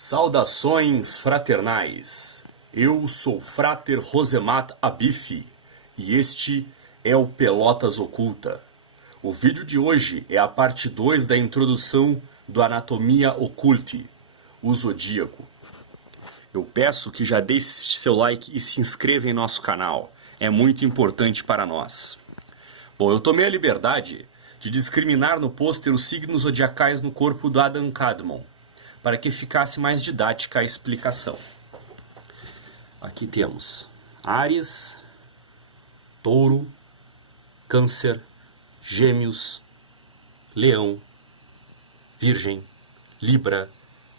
Saudações fraternais! Eu sou Frater Rosemat Abifi e este é o Pelotas Oculta. O vídeo de hoje é a parte 2 da introdução do Anatomia Occulti, o Zodíaco. Eu peço que já deixe seu like e se inscreva em nosso canal, é muito importante para nós. Bom, eu tomei a liberdade de discriminar no pôster os signos zodiacais no corpo do Adam Kadmon, para que ficasse mais didática a explicação. Aqui temos Áries, Touro, Câncer, Gêmeos, Leão, Virgem, Libra,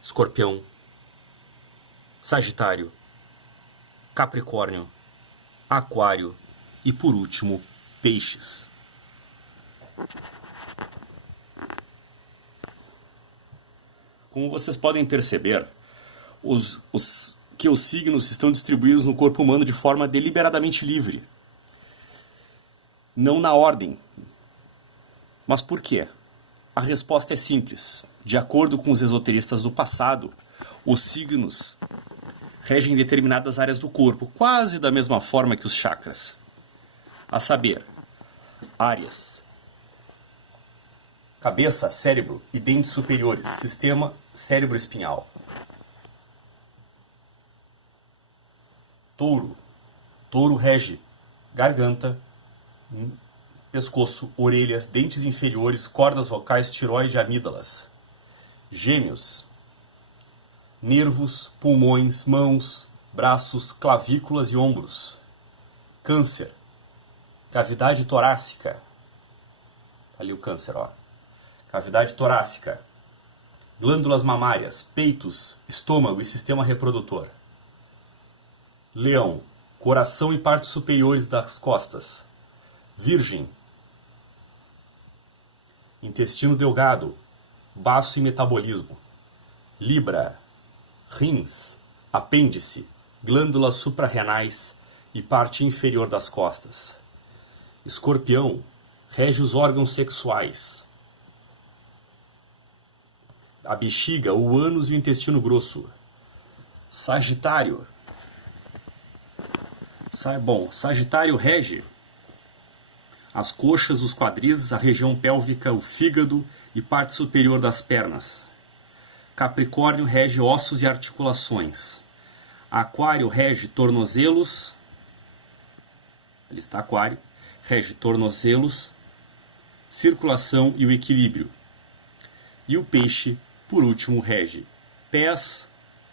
Escorpião, Sagitário, Capricórnio, Aquário e, por último, Peixes. Como vocês podem perceber, os signos estão distribuídos no corpo humano de forma deliberadamente livre. Não na ordem. Mas por quê? A resposta é simples. De acordo com os esoteristas do passado, os signos regem determinadas áreas do corpo, quase da mesma forma que os chakras. A saber, Áries, cabeça, cérebro e dentes superiores, sistema cérebro-espinhal. Touro. Touro rege garganta, pescoço, orelhas, dentes inferiores, cordas vocais, tireoide e amígdalas. Gêmeos. Nervos, pulmões, mãos, braços, clavículas e ombros. Câncer. Cavidade torácica. Ali o câncer, ó. Cavidade torácica, glândulas mamárias, peitos, estômago e sistema reprodutor. Leão, coração e partes superiores das costas. Virgem, intestino delgado, baço e metabolismo. Libra, rins, apêndice, glândulas suprarrenais e parte inferior das costas. Escorpião, rege os órgãos sexuais. A bexiga, o ânus e o intestino grosso. Sagitário. Sagitário rege as coxas, os quadris, a região pélvica, o fígado e parte superior das pernas. Capricórnio rege ossos e articulações. Aquário rege tornozelos. Ali está Aquário. Rege tornozelos, circulação e o equilíbrio. E o Peixe, por último, rege pés,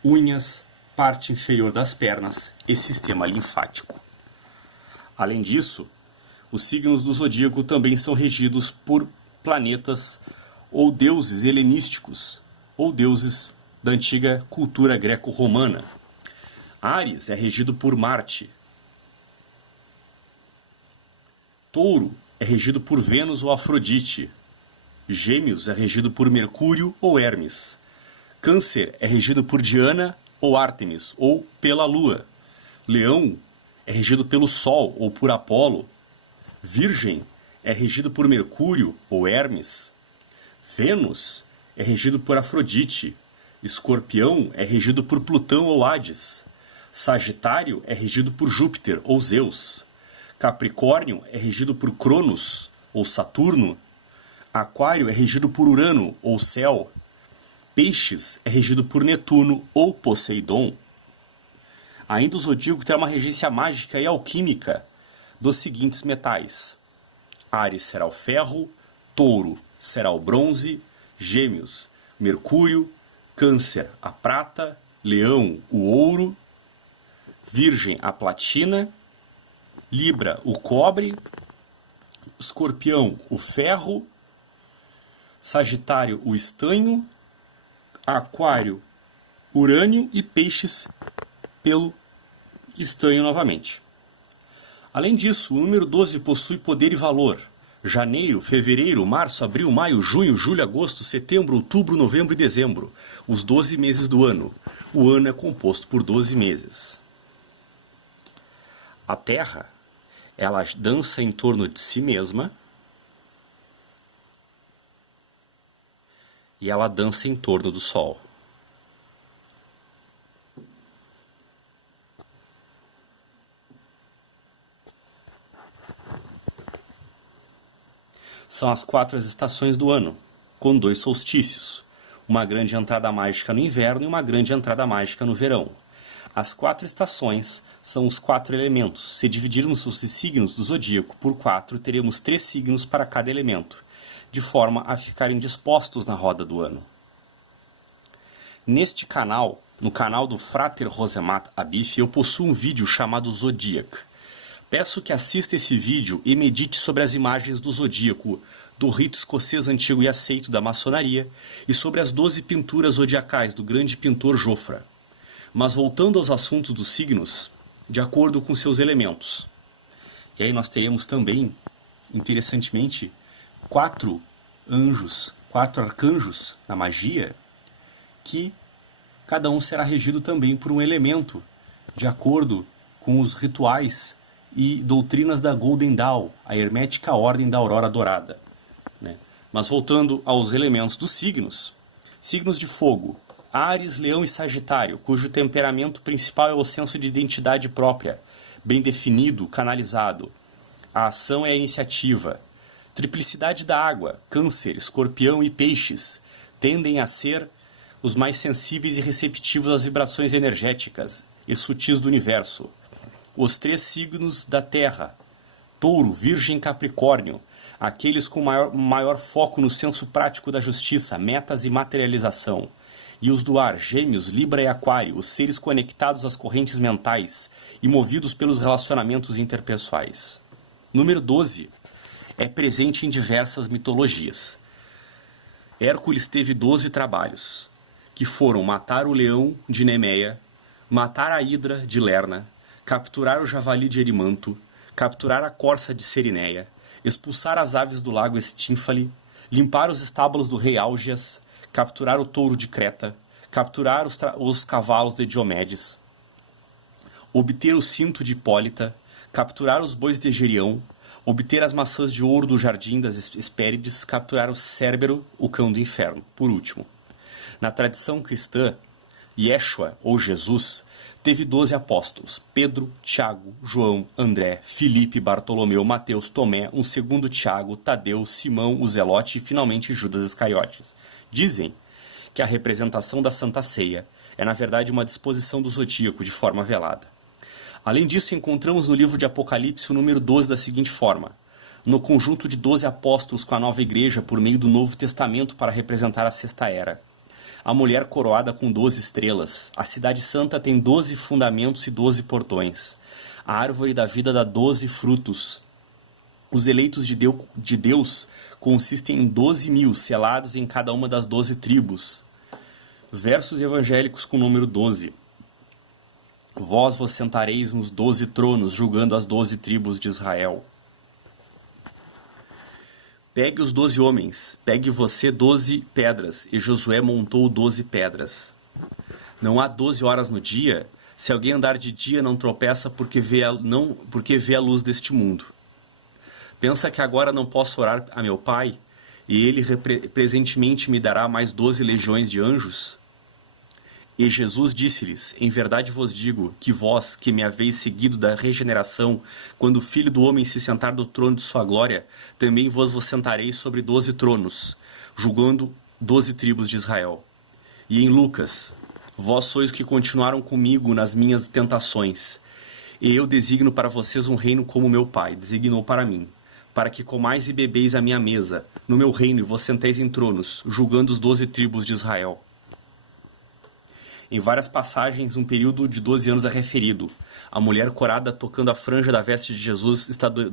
unhas, parte inferior das pernas e sistema linfático. Além disso, os signos do zodíaco também são regidos por planetas ou deuses helenísticos, ou deuses da antiga cultura greco-romana. Áries é regido por Marte. Touro é regido por Vênus ou Afrodite. Gêmeos é regido por Mercúrio ou Hermes. Câncer é regido por Diana ou Ártemis, ou pela Lua. Leão é regido pelo Sol ou por Apolo. Virgem é regido por Mercúrio ou Hermes. Vênus é regido por Afrodite. Escorpião é regido por Plutão ou Hades. Sagitário é regido por Júpiter ou Zeus. Capricórnio é regido por Cronos ou Saturno. Aquário é regido por Urano ou Céu. Peixes é regido por Netuno ou Poseidon. Ainda o zodíaco tem uma regência mágica e alquímica dos seguintes metais. Áries será o ferro, Touro será o bronze, Gêmeos, Mercúrio, Câncer, a prata, Leão, o ouro, Virgem, a platina, Libra, o cobre, Escorpião, o ferro, Sagitário, o estanho, Aquário, urânio e Peixes pelo estanho novamente. Além disso, o número 12 possui poder e valor. Janeiro, fevereiro, março, abril, maio, junho, julho, agosto, setembro, outubro, novembro e dezembro. Os 12 meses do ano. O ano é composto por 12 meses. A Terra, ela dança em torno de si mesma e ela dança em torno do Sol. são as 4 estações do ano, com 2 solstícios, uma grande entrada mágica no inverno e uma grande entrada mágica no verão. As 4 estações são os 4 elementos. Se dividirmos os signos do zodíaco por 4, teríamos 3 signos para cada elemento, de forma a ficarem dispostos na roda do ano. Neste canal, no canal do Frater Rosemat Abif, eu possuo um vídeo chamado Zodíaco. Peço que assista esse vídeo e medite sobre as imagens do zodíaco, do rito escocês antigo e aceito da maçonaria, e sobre as 12 pinturas zodiacais do grande pintor Jofra. Mas voltando aos assuntos dos signos, de acordo com seus elementos. E aí nós teremos também, interessantemente, 4 anjos, 4 arcanjos na magia, que cada um será regido também por um elemento, de acordo com os rituais e doutrinas da Golden Dawn, a hermética ordem da aurora dourada. Né? Mas voltando aos elementos dos signos, signos de fogo, Áries, Leão e Sagitário, cujo temperamento principal é o senso de identidade própria, bem definido, canalizado. A ação é a iniciativa. Triplicidade da água, Câncer, Escorpião e Peixes, tendem a ser os mais sensíveis e receptivos às vibrações energéticas e sutis do universo. Os 3 signos da Terra, Touro, Virgem e Capricórnio, aqueles com maior foco no senso prático da justiça, metas e materialização. E os do ar, Gêmeos, Libra e Aquário, os seres conectados às correntes mentais e movidos pelos relacionamentos interpessoais. Número 12 é presente em diversas mitologias. Hércules teve 12 trabalhos, que foram matar o leão de Nemeia, matar a hidra de Lerna, capturar o javali de Erimanto, capturar a corça de Serineia, expulsar as aves do lago Estínfale, limpar os estábulos do rei Álgias, capturar o touro de Creta, capturar os cavalos de Diomedes, obter o cinto de Hipólita, capturar os bois de Egerião, obter as maçãs de ouro do jardim das Hespérides, capturar o Cérbero, o cão do inferno, por último. Na tradição cristã, Yeshua, ou Jesus, teve 12 apóstolos, Pedro, Tiago, João, André, Filipe, Bartolomeu, Mateus, Tomé, um segundo Tiago, Tadeu, Simão, o Zelote e finalmente Judas Iscariotes. Dizem que a representação da Santa Ceia é na verdade uma disposição do zodíaco de forma velada. Além disso, encontramos no livro de Apocalipse o número 12 da seguinte forma: no conjunto de 12 apóstolos com a nova igreja por meio do Novo Testamento para representar a sexta era. A mulher coroada com 12 estrelas. A cidade santa tem 12 fundamentos e 12 portões. A árvore da vida dá 12 frutos. Os eleitos de Deus consistem em 12.000, selados em cada uma das 12 tribos. Versos evangélicos com o número 12. Vós vos sentareis nos 12 tronos, julgando as 12 tribos de Israel. Pegue os 12 homens, pegue você 12 pedras, e Josué montou 12 pedras. Não há 12 horas no dia, se alguém andar de dia não tropeça porque vê a luz deste mundo. Pensa que agora não posso orar a meu Pai, e ele presentemente me dará mais 12 legiões de anjos? E Jesus disse-lhes: em verdade vos digo, que vós, que me haveis seguido da regeneração, quando o Filho do Homem se sentar do trono de sua glória, também vos sentareis sobre 12 tronos, julgando 12 tribos de Israel. E em Lucas: vós sois que continuaram comigo nas minhas tentações, e eu designo para vocês um reino como meu Pai designou para mim, para que comais e bebeis à minha mesa, no meu reino, e vos senteis em tronos, julgando os 12 tribos de Israel. Em várias passagens, um período de 12 anos é referido. A mulher corada tocando a franja da veste de Jesus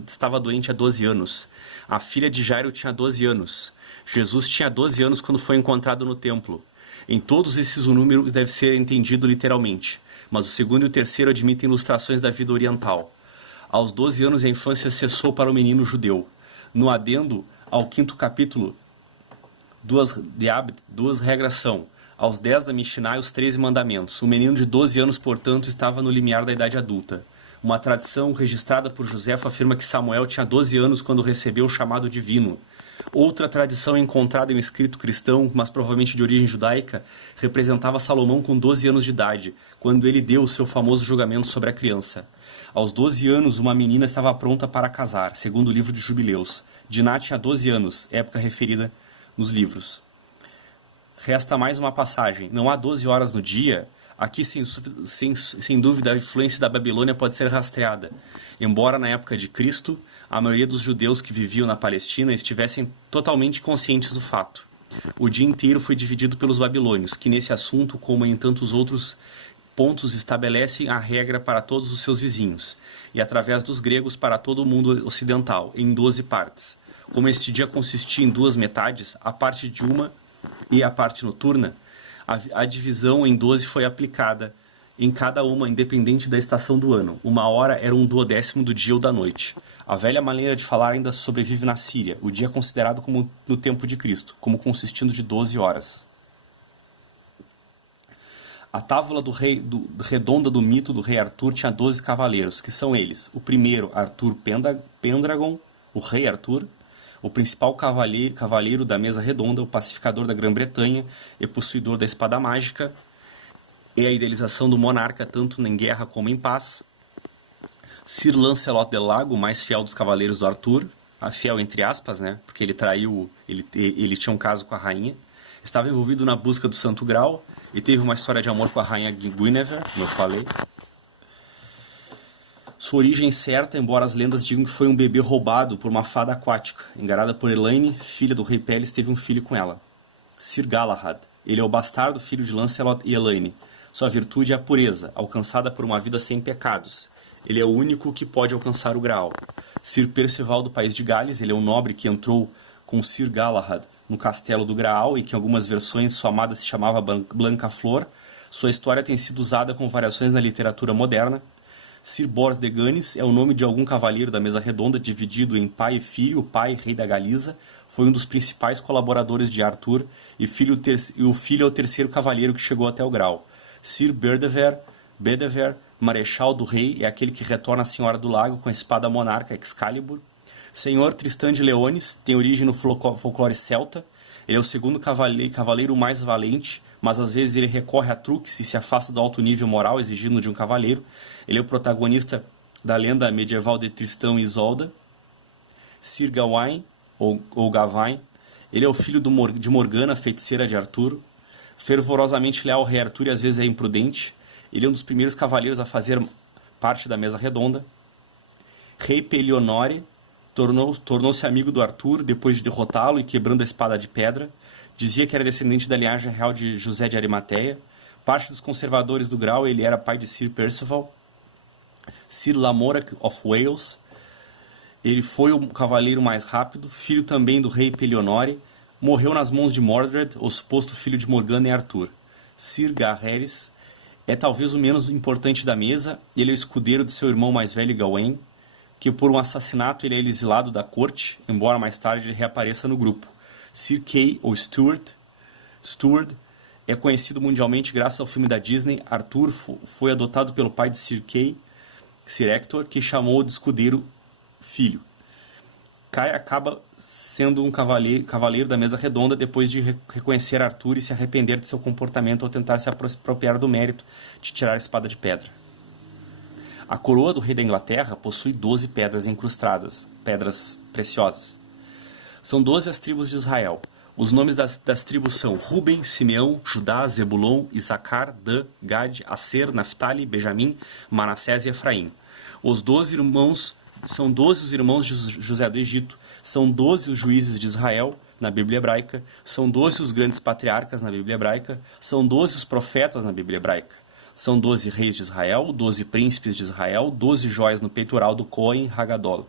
estava doente há 12 anos. A filha de Jairo tinha 12 anos. Jesus tinha 12 anos quando foi encontrado no templo. Em todos esses o número deve ser entendido literalmente, mas o segundo e o terceiro admitem ilustrações da vida oriental. Aos 12 anos a infância cessou para o menino judeu. No adendo ao 5º capítulo, duas regras são: aos 10 da Mishnah e os 13 mandamentos. O menino de 12 anos, portanto, estava no limiar da idade adulta. Uma tradição registrada por Joséfo afirma que Samuel tinha 12 anos quando recebeu o chamado divino. Outra tradição encontrada em um escrito cristão, mas provavelmente de origem judaica, representava Salomão com 12 anos de idade, quando ele deu o seu famoso julgamento sobre a criança. Aos 12 anos, uma menina estava pronta para casar, segundo o livro de Jubileus. Diná tinha 12 anos, época referida nos livros. Resta mais uma passagem. Não há 12 horas no dia. Aqui, sem dúvida, a influência da Babilônia pode ser rastreada. Embora na época de Cristo, a maioria dos judeus que viviam na Palestina estivessem totalmente conscientes do fato. O dia inteiro foi dividido pelos babilônios, que nesse assunto, como em tantos outros pontos, estabelecem a regra para todos os seus vizinhos, e através dos gregos para todo o mundo ocidental, em 12 partes. Como este dia consistia em 2 metades, a parte de uma e a parte noturna, a divisão em 12 foi aplicada em cada uma, independente da estação do ano. 1 hora era 1/12 do dia ou da noite. A velha maneira de falar ainda sobrevive na Síria, o dia considerado como no tempo de Cristo, como consistindo de 12 horas. A tábua redonda do mito do rei Arthur tinha 12 cavaleiros, que são eles: o primeiro, Arthur Pendragon, o rei Arthur, o principal cavaleiro da mesa redonda, o pacificador da Grã-Bretanha e possuidor da espada mágica, e a idealização do monarca tanto em guerra como em paz. Sir Lancelot de Lago, o mais fiel dos cavaleiros do Arthur, a fiel entre aspas, né, porque ele traiu, ele tinha um caso com a rainha, estava envolvido na busca do Santo Graal e teve uma história de amor com a rainha Guinevere, como eu falei. Sua origem certa, embora as lendas digam que foi um bebê roubado por uma fada aquática. Enganada por Elaine, filha do rei Pélix, teve um filho com ela. Sir Galahad. Ele é o bastardo filho de Lancelot e Elaine. Sua virtude é a pureza, alcançada por uma vida sem pecados. Ele é o único que pode alcançar o Graal. Sir Perceval do país de Gales. Ele é um nobre que entrou com Sir Galahad no castelo do Graal e que em algumas versões sua amada se chamava Blanca Flor. Sua história tem sido usada com variações na literatura moderna. Sir Bors de Ganis é o nome de algum cavaleiro da mesa redonda dividido em pai e filho. O pai, rei da Galiza, foi um dos principais colaboradores de Arthur e o filho é o terceiro cavaleiro que chegou até o Graal. Sir Bedivere, marechal do rei, é aquele que retorna à Senhora do Lago com a espada monarca Excalibur. Senhor Tristan de Leones tem origem no folclore celta. Ele é o segundo cavaleiro mais valente, mas às vezes ele recorre a truques e se afasta do alto nível moral exigido de um cavaleiro. Ele é o protagonista da lenda medieval de Tristão e Isolda. Sir Gawain, ou Gawain, ele é o filho de Morgana, feiticeira de Arthur. Fervorosamente leal ao rei Arthur e às vezes é imprudente. Ele é um dos primeiros cavaleiros a fazer parte da mesa redonda. Rei Pelionore tornou-se amigo do Arthur depois de derrotá-lo e quebrando a espada de pedra. Dizia que era descendente da linhagem real de José de Arimateia. Parte dos conservadores do Graal, ele era pai de Sir Perceval. Sir Lamorak of Wales. Ele foi o cavaleiro mais rápido, filho também do rei Pelionore. Morreu nas mãos de Mordred, o suposto filho de Morgana e Arthur. Sir Gaheris é talvez o menos importante da mesa. Ele é o escudeiro de seu irmão mais velho, Gawain, que por um assassinato ele é exilado da corte, embora mais tarde ele reapareça no grupo. Sir Kay, ou Steward, é conhecido mundialmente graças ao filme da Disney. Arthur foi adotado pelo pai de Sir Kay, Sir Hector, que chamou de escudeiro filho. Kay acaba sendo um cavaleiro da mesa redonda depois de reconhecer Arthur e se arrepender de seu comportamento ao tentar se apropriar do mérito de tirar a espada de pedra. A coroa do rei da Inglaterra possui 12 pedras incrustadas, pedras preciosas. São 12 as tribos de Israel. Os nomes das tribos são Ruben, Simeão, Judá, Zebulon, Issacar, Dan, Gad, Aser, Naftali, Benjamim, Manassés e Efraim. Os 12 irmãos são 12 os irmãos de José do Egito, são 12 os juízes de Israel na Bíblia hebraica, são 12 os grandes patriarcas na Bíblia hebraica, são 12 os profetas na Bíblia hebraica. São 12 reis de Israel, 12 príncipes de Israel, 12 jóias no peitoral do Cohen Hagadol,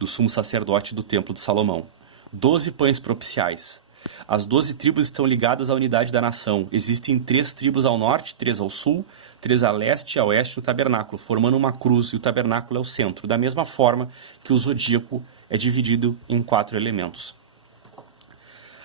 do sumo sacerdote do templo de Salomão. 12 pães propiciais. As 12 tribos estão ligadas à unidade da nação. Existem 3 tribos ao norte, 3 ao sul, 3 a leste e a oeste do tabernáculo, formando uma cruz, e o tabernáculo é o centro, da mesma forma que o zodíaco é dividido em 4 elementos.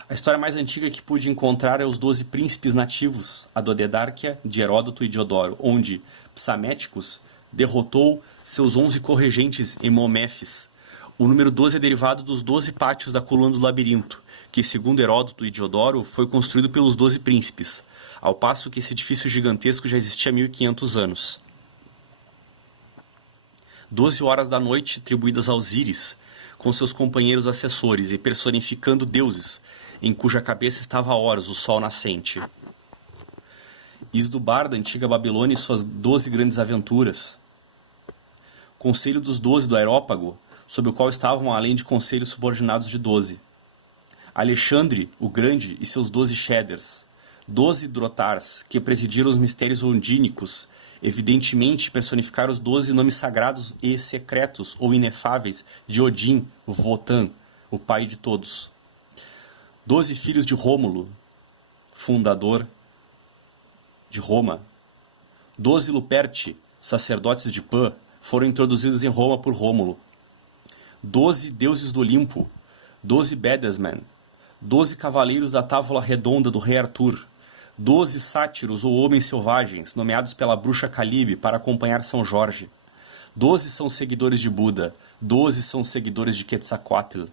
A história mais antiga que pude encontrar é os 12 príncipes nativos, a Dodedárquia, de Heródoto e Diodoro, onde Psaméticos derrotou seus 11 corregentes em Momefis. O número 12 é derivado dos 12 pátios da coluna do labirinto, que, segundo Heródoto e Diodoro, foi construído pelos 12 príncipes, ao passo que esse edifício gigantesco já existia há 1500 anos. 12 horas da noite atribuídas a Osíris, com seus companheiros assessores e personificando deuses, em cuja cabeça estava Horus, o sol nascente. Isdubar, da antiga Babilônia, e suas 12 grandes aventuras. Conselho dos 12 do Aerópago, sob o qual estavam, além de conselhos subordinados de 12. Alexandre, o Grande, e seus 12 Cheddars. 12 Drotars, que presidiram os mistérios ondínicos, evidentemente personificaram os 12 nomes sagrados e secretos ou inefáveis de Odin, o Votan, o pai de todos. 12 filhos de Rômulo, fundador de Roma. 12 Luperti, sacerdotes de Pan, foram introduzidos em Roma por Rômulo. 12 deuses do Olimpo, 12 Bedesmen, 12 cavaleiros da Távola Redonda do rei Arthur, 12 sátiros ou homens selvagens, nomeados pela bruxa Calibe para acompanhar São Jorge. 12 são seguidores de Buda, 12 são seguidores de Quetzalcoatl,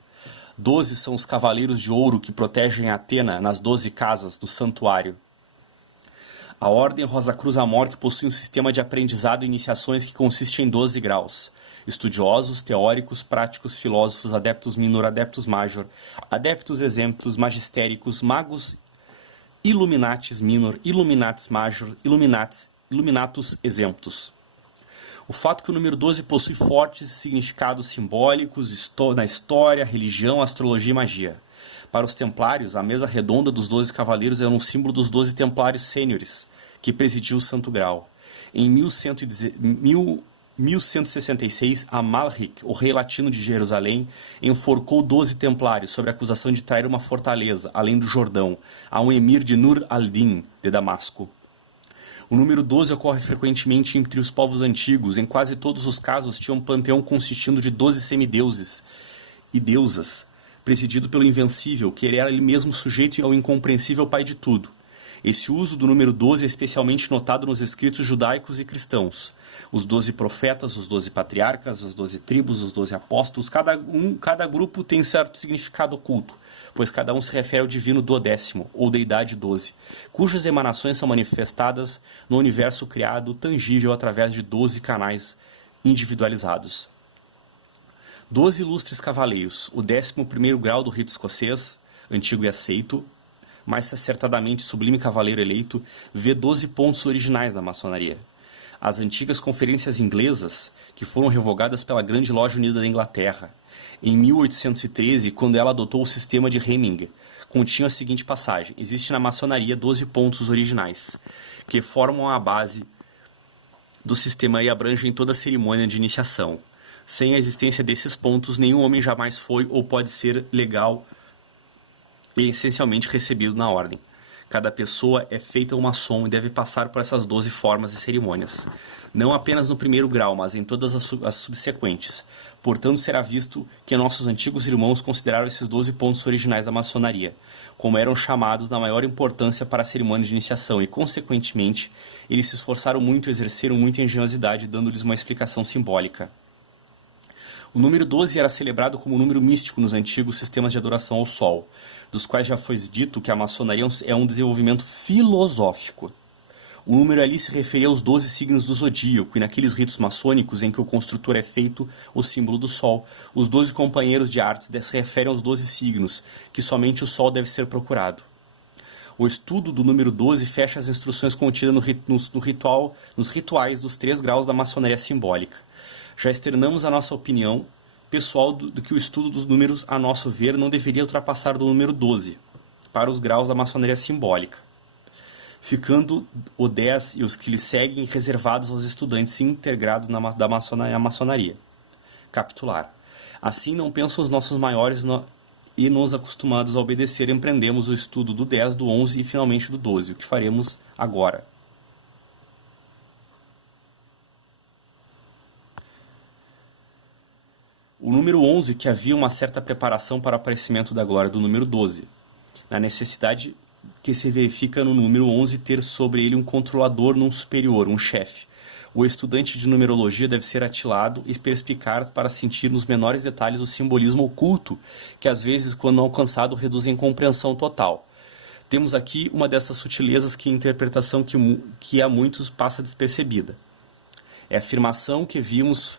12 são os cavaleiros de ouro que protegem Atena nas 12 casas do santuário. A Ordem Rosa Cruz Amor possui um sistema de aprendizado e iniciações que consiste em 12 graus. Estudiosos, teóricos, práticos, filósofos, adeptos minor, adeptos major, adeptos exemptos, magistéricos, magos, illuminatis minor, illuminatis major, illuminatus exemptos. O fato que o número 12 possui fortes significados simbólicos na história, religião, astrologia e magia. Para os templários, a mesa redonda dos 12 cavaleiros era um símbolo dos 12 templários sêniores, que presidiu o Santo Grau. Em 1166, Amalric, o rei latino de Jerusalém, enforcou 12 templários sob a acusação de trair uma fortaleza, além do Jordão, a um emir de Nur al-Din, de Damasco. O número 12 ocorre frequentemente entre os povos antigos. Em quase todos os casos, tinha um panteão consistindo de 12 semideuses e deusas, presidido pelo invencível, que era ele mesmo sujeito ao incompreensível pai de tudo. Esse uso do número 12 é especialmente notado nos escritos judaicos e cristãos. Os 12 profetas, os 12 patriarcas, as 12 tribos, os 12 apóstolos, cada grupo tem certo significado oculto, pois cada um se refere ao divino duodécimo, ou deidade 12, cujas emanações são manifestadas no universo criado tangível através de 12 canais individualizados. 12 ilustres cavaleiros, o 11º grau do rito escocês, antigo e aceito, mais acertadamente sublime cavaleiro eleito, vê 12 pontos originais da maçonaria. As antigas conferências inglesas, que foram revogadas pela Grande Loja Unida da Inglaterra, em 1813, quando ela adotou o sistema de Hemming, continha a seguinte passagem: existe na maçonaria 12 pontos originais, que formam a base do sistema e abrangem toda a cerimônia de iniciação. Sem a existência desses pontos, nenhum homem jamais foi ou pode ser legal e essencialmente recebido na ordem. Cada pessoa é feita um maçom e deve passar por essas 12 formas e cerimônias, não apenas no primeiro grau, mas em todas as subsequentes. Portanto, será visto que nossos antigos irmãos consideraram esses 12 pontos originais da maçonaria, como eram chamados, na maior importância para a cerimônia de iniciação, e, consequentemente, eles se esforçaram muito e exerceram muita engenhosidade, dando-lhes uma explicação simbólica. O número 12 era celebrado como número místico nos antigos sistemas de adoração ao Sol, dos quais já foi dito que a maçonaria é um desenvolvimento filosófico. O número ali se referia aos 12 signos do zodíaco, e naqueles ritos maçônicos em que o construtor é feito o símbolo do Sol, os 12 companheiros de artes se referem aos 12 signos, que somente o Sol deve ser procurado. O estudo do número 12 fecha as instruções contidas nos rituais dos 3 graus da maçonaria simbólica. Já externamos a nossa opinião pessoal do que o estudo dos números, a nosso ver, não deveria ultrapassar do número 12 para os graus da maçonaria simbólica, ficando o 10 e os que lhe seguem reservados aos estudantes integrados da maçonaria. Capitular. Assim não pensam os nossos maiores e nos acostumados a obedecer, empreendemos o estudo do 10, do 11 e finalmente do 12, o que faremos agora. O número 11, que havia uma certa preparação para o aparecimento da glória do número 12, na necessidade que se verifica no número 11 ter sobre ele um controlador num superior, um chefe. O estudante de numerologia deve ser atilado e perspicaz para sentir nos menores detalhes o simbolismo oculto, que às vezes, quando não alcançado, reduzem compreensão total. Temos aqui uma dessas sutilezas que a interpretação que a muitos passa despercebida. É a afirmação que vimos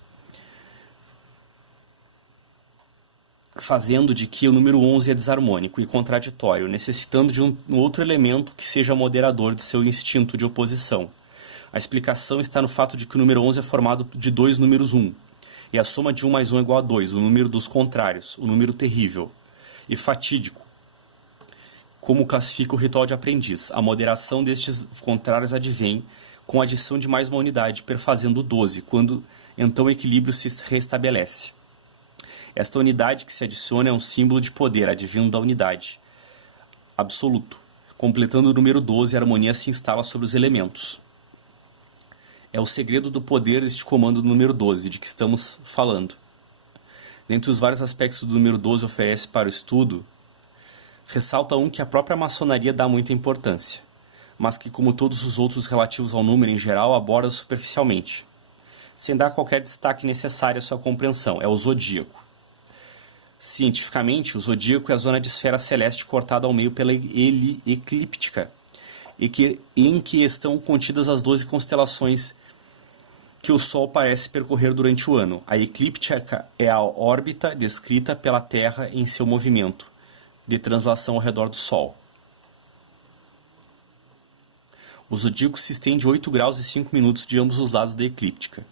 fazendo de que o número 11 é desarmônico e contraditório, necessitando de um outro elemento que seja moderador de seu instinto de oposição. A explicação está no fato de que o número 11 é formado de dois números 1, e a soma de 1 mais 1 é igual a 2, o número dos contrários, o número terrível e fatídico. Como classifica o ritual de aprendiz, a moderação destes contrários advém com a adição de mais uma unidade, perfazendo o 12, quando então o equilíbrio se restabelece. Esta unidade que se adiciona é um símbolo de poder, advindo da unidade, absoluto. Completando o número 12, a harmonia se instala sobre os elementos. É o segredo do poder deste comando do número 12, de que estamos falando. Dentre os vários aspectos do número 12 oferece para o estudo, ressalta um que a própria maçonaria dá muita importância, mas que, como todos os outros relativos ao número em geral, aborda superficialmente, sem dar qualquer destaque necessário à sua compreensão, é o zodíaco. Cientificamente, o zodíaco é a zona de esfera celeste cortada ao meio pela eclíptica, em que estão contidas as 12 constelações que o Sol parece percorrer durante o ano. A eclíptica é a órbita descrita pela Terra em seu movimento de translação ao redor do Sol. O zodíaco se estende 8 graus e 5 minutos de ambos os lados da eclíptica.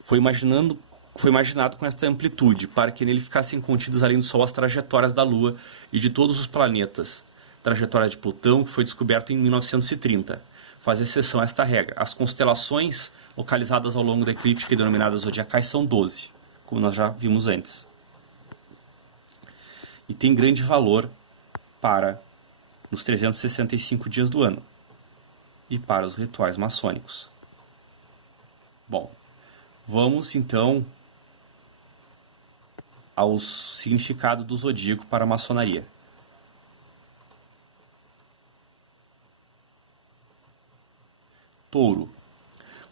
Foi imaginado com esta amplitude, para que nele ficassem contidas além do Sol as trajetórias da Lua e de todos os planetas. Trajetória de Plutão, que foi descoberto em 1930. Faz exceção a esta regra. As constelações localizadas ao longo da eclíptica e denominadas zodiacais são 12, como nós já vimos antes. E tem grande valor para os 365 dias do ano e para os rituais maçônicos. Bom, vamos então ao significado do zodíaco para a maçonaria. Touro.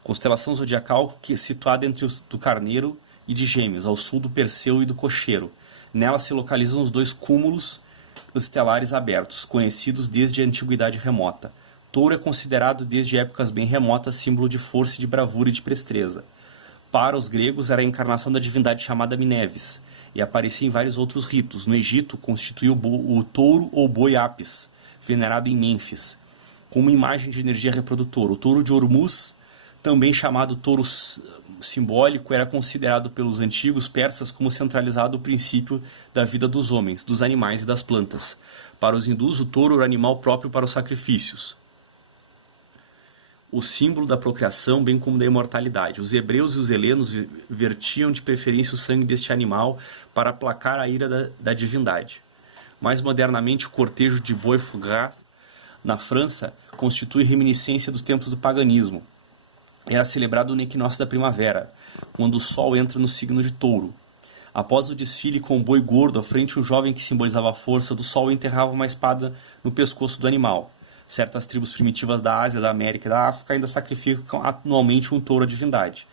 Constelação zodiacal que é situada entre os do Carneiro e de Gêmeos, ao sul do Perseu e do Cocheiro. Nela se localizam os dois cúmulos estelares abertos, conhecidos desde a antiguidade remota. Touro é considerado desde épocas bem remotas símbolo de força, de bravura e de presteza. Para os gregos era a encarnação da divindade chamada Minervis, e aparecia em vários outros ritos. No Egito constituiu o touro ou boi Apis, venerado em Mênfis, como imagem de energia reprodutora. O touro de Hormuz, também chamado touro simbólico, era considerado pelos antigos persas como centralizado o princípio da vida dos homens, dos animais e das plantas. Para os hindus, o touro era animal próprio para os sacrifícios, o símbolo da procriação, bem como da imortalidade. Os hebreus e os helenos vertiam de preferência o sangue deste animal para aplacar a ira da divindade. Mais modernamente, o cortejo de boi fugaz na França constitui reminiscência dos tempos do paganismo. Era celebrado no equinócio da primavera, quando o sol entra no signo de Touro. Após o desfile com o boi gordo à frente, o jovem que simbolizava a força do sol enterrava uma espada no pescoço do animal. Certas tribos primitivas da Ásia, da América e da África ainda sacrificam anualmente um touro à divindade.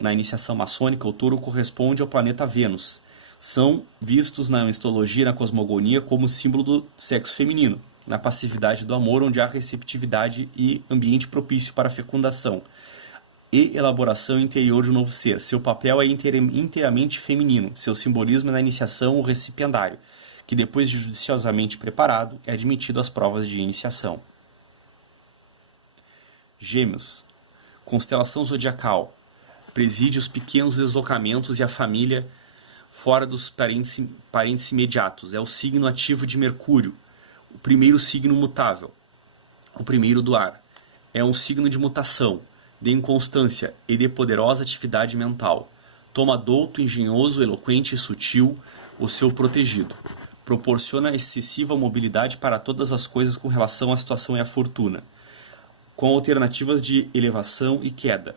Na iniciação maçônica, o touro corresponde ao planeta Vênus. São vistos na mitologia e na cosmogonia como símbolo do sexo feminino, na passividade do amor, onde há receptividade e ambiente propício para a fecundação e elaboração interior de um novo ser. Seu papel é inteiramente feminino. Seu simbolismo é na iniciação o recipiendário, que depois de judiciosamente preparado, é admitido às provas de iniciação. Gêmeos. Constelação zodiacal. Preside os pequenos deslocamentos e a família fora dos parentes imediatos. É o signo ativo de Mercúrio, o primeiro signo mutável, o primeiro do ar. É um signo de mutação, de inconstância e de poderosa atividade mental. Toma douto, engenhoso, eloquente e sutil o seu protegido. Proporciona excessiva mobilidade para todas as coisas com relação à situação e à fortuna, com alternativas de elevação e queda.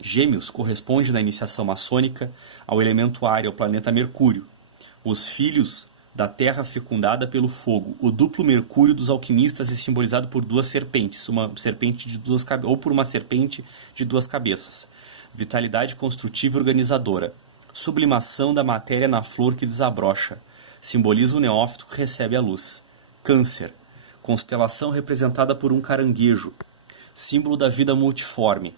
Gêmeos corresponde na iniciação maçônica ao elemento ar e ao planeta Mercúrio. Os filhos da terra fecundada pelo fogo. O duplo Mercúrio dos alquimistas é simbolizado por duas serpentes, uma serpente de duas cabeças, ou por uma serpente de duas cabeças. Vitalidade construtiva e organizadora. Sublimação da matéria na flor que desabrocha. Simboliza o neófito que recebe a luz. Câncer. Constelação representada por um caranguejo. Símbolo da vida multiforme,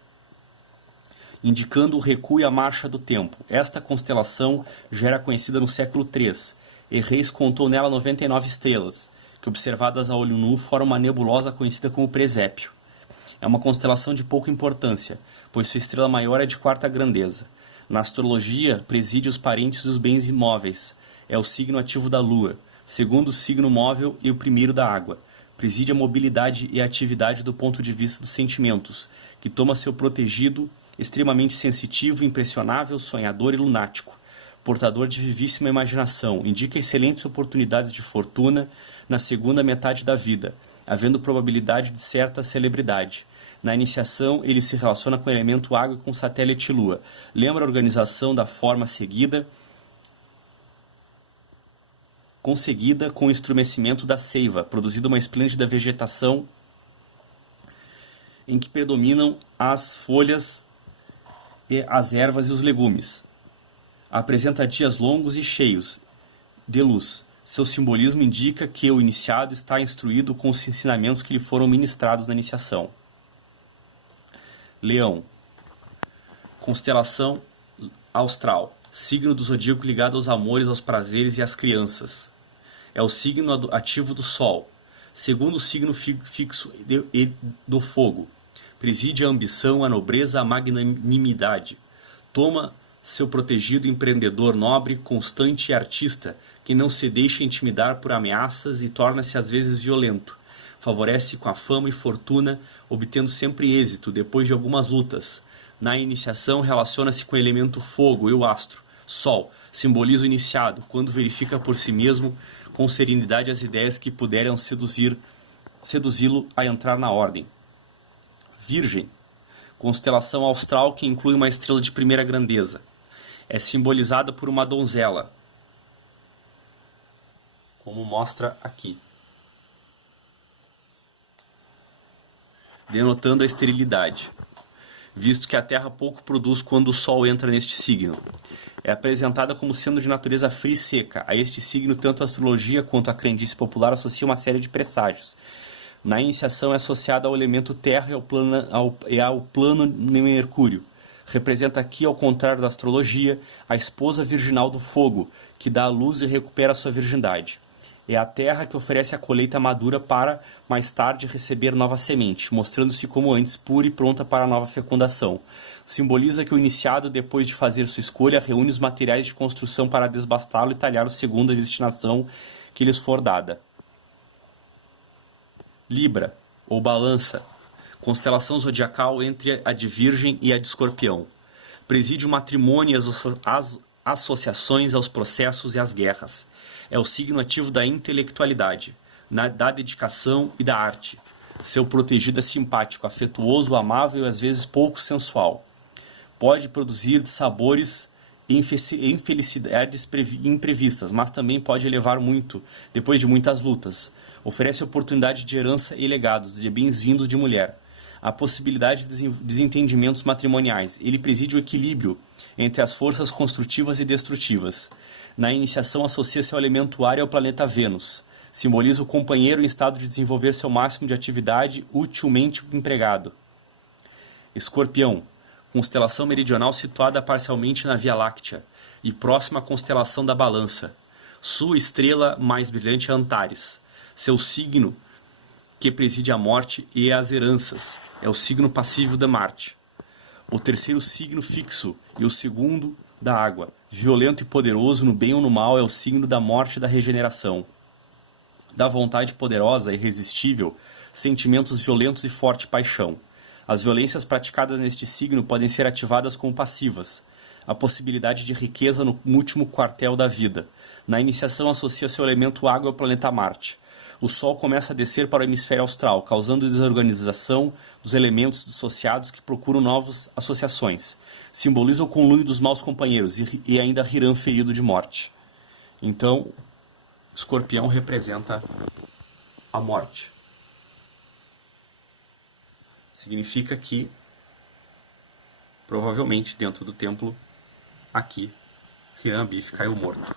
indicando o recuo e a marcha do tempo. Esta constelação já era conhecida no século III, e Reis contou nela 99 estrelas, que observadas a olho nu formam uma nebulosa conhecida como presépio. É uma constelação de pouca importância, pois sua estrela maior é de quarta grandeza. Na astrologia, preside os parentes dos bens imóveis. É o signo ativo da lua, segundo signo móvel e o primeiro da água. Preside a mobilidade e a atividade do ponto de vista dos sentimentos, que toma seu protegido extremamente sensitivo, impressionável, sonhador e lunático. Portador de vivíssima imaginação, indica excelentes oportunidades de fortuna na segunda metade da vida, havendo probabilidade de certa celebridade. Na iniciação, ele se relaciona com o elemento água e com o satélite lua. Lembra a organização da forma conseguida com o estremecimento da seiva, produzindo uma esplêndida vegetação em que predominam as folhas, as ervas e os legumes. Apresenta dias longos e cheios de luz. Seu simbolismo indica que o iniciado está instruído com os ensinamentos que lhe foram ministrados na iniciação. Leão. Constelação austral. Signo do zodíaco ligado aos amores, aos prazeres e às crianças. É o signo ativo do Sol. Segundo o signo fixo do fogo. Preside a ambição, a nobreza, a magnanimidade. Toma seu protegido empreendedor nobre, constante e artista, que não se deixa intimidar por ameaças e torna-se às vezes violento. Favorece com a fama e fortuna, obtendo sempre êxito depois de algumas lutas. Na iniciação relaciona-se com o elemento fogo e o astro. Sol simboliza o iniciado, quando verifica por si mesmo com serenidade as ideias que puderam seduzi-lo a entrar na ordem. Virgem. Constelação austral que inclui uma estrela de primeira grandeza. É simbolizada por uma donzela, como mostra aqui, denotando a esterilidade, visto que a Terra pouco produz quando o Sol entra neste signo. É apresentada como sendo de natureza fria e seca. A este signo, tanto a astrologia quanto a crendice popular associam uma série de presságios. Na iniciação é associada ao elemento terra e ao plano Mercúrio. Representa aqui, ao contrário da astrologia, a esposa virginal do fogo, que dá à luz e recupera sua virgindade. É a terra que oferece a colheita madura para, mais tarde, receber nova semente, mostrando-se como antes pura e pronta para a nova fecundação. Simboliza que o iniciado, depois de fazer sua escolha, reúne os materiais de construção para desbastá-lo e talhá-lo segundo a destinação que lhes for dada. Libra, ou balança, constelação zodiacal entre a de Virgem e a de Escorpião. Preside o matrimônio e as associações aos processos e às guerras. É o signo ativo da intelectualidade, da dedicação e da arte. Seu protegido é simpático, afetuoso, amável e às vezes pouco sensual. Pode produzir sabores e infelicidades imprevistas, mas também pode elevar muito, depois de muitas lutas. Oferece oportunidade de herança e legados, de bens-vindos de mulher. A possibilidade de desentendimentos matrimoniais. Ele preside o equilíbrio entre as forças construtivas e destrutivas. Na iniciação associa-se ao elemento ar e ao planeta Vênus. Simboliza o companheiro em estado de desenvolver seu máximo de atividade utilmente empregado. Escorpião. Constelação meridional situada parcialmente na Via Láctea e próxima à constelação da Balança. Sua estrela mais brilhante é Antares. Seu signo, que preside a morte e as heranças, é o signo passivo de Marte. O terceiro signo fixo e o segundo da água, violento e poderoso no bem ou no mal, é o signo da morte e da regeneração. Da vontade poderosa e irresistível, sentimentos violentos e forte paixão. As violências praticadas neste signo podem ser ativadas como passivas. A possibilidade de riqueza no último quartel da vida. Na iniciação associa-se ao elemento água ao planeta Marte. O Sol começa a descer para o hemisfério austral, causando desorganização dos elementos dissociados que procuram novas associações. Simboliza o conluio dos maus companheiros e ainda Hiram ferido de morte. Então, Escorpião representa a morte. Significa que, provavelmente, dentro do templo, aqui, Hiram-Bif caiu morto.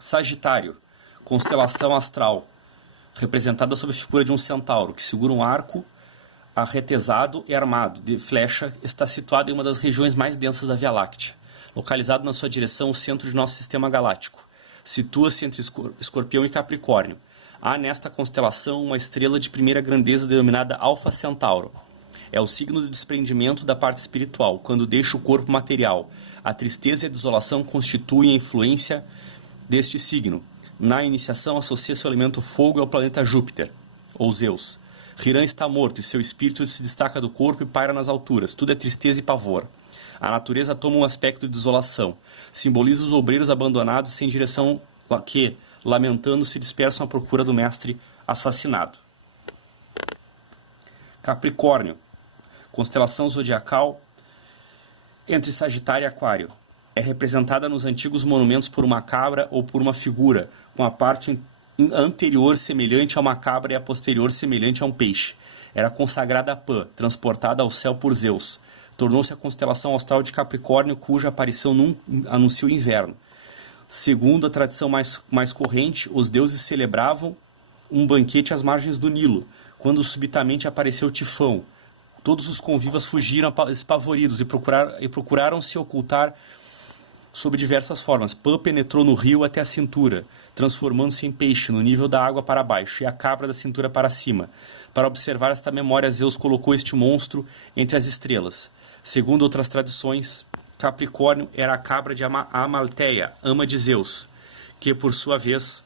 Sagitário, constelação astral, representada sob a figura de um centauro, que segura um arco arretesado e armado de flecha, está situado em uma das regiões mais densas da Via Láctea. Localizado na sua direção o centro de nosso sistema galáctico. Situa-se entre Escorpião e Capricórnio. Há nesta constelação uma estrela de primeira grandeza denominada Alfa Centauro. É o signo do desprendimento da parte espiritual, quando deixa o corpo material. A tristeza e a desolação constituem a influência deste signo. Na iniciação, associa seu elemento fogo ao planeta Júpiter, ou Zeus. Hiram está morto e seu espírito se destaca do corpo e paira nas alturas. Tudo é tristeza e pavor. A natureza toma um aspecto de desolação. Simboliza os obreiros abandonados sem direção que, lamentando, se dispersam à procura do mestre assassinado. Capricórnio, constelação zodiacal entre Sagitário e Aquário. É representada nos antigos monumentos por uma cabra ou por uma figura, com a parte anterior semelhante a uma cabra e a posterior semelhante a um peixe. Era consagrada a Pan, transportada ao céu por Zeus. Tornou-se a constelação astral de Capricórnio, cuja aparição anuncia o inverno. Segundo a tradição mais corrente, os deuses celebravam um banquete às margens do Nilo, quando subitamente apareceu Tifão. Todos os convivas fugiram espavoridos e procuraram se ocultar sob diversas formas. Pan penetrou no rio até a cintura, transformando-se em peixe no nível da água para baixo e a cabra da cintura para cima. Para observar esta memória, Zeus colocou este monstro entre as estrelas. Segundo outras tradições, Capricórnio era a cabra de Amalteia, ama de Zeus, que por sua vez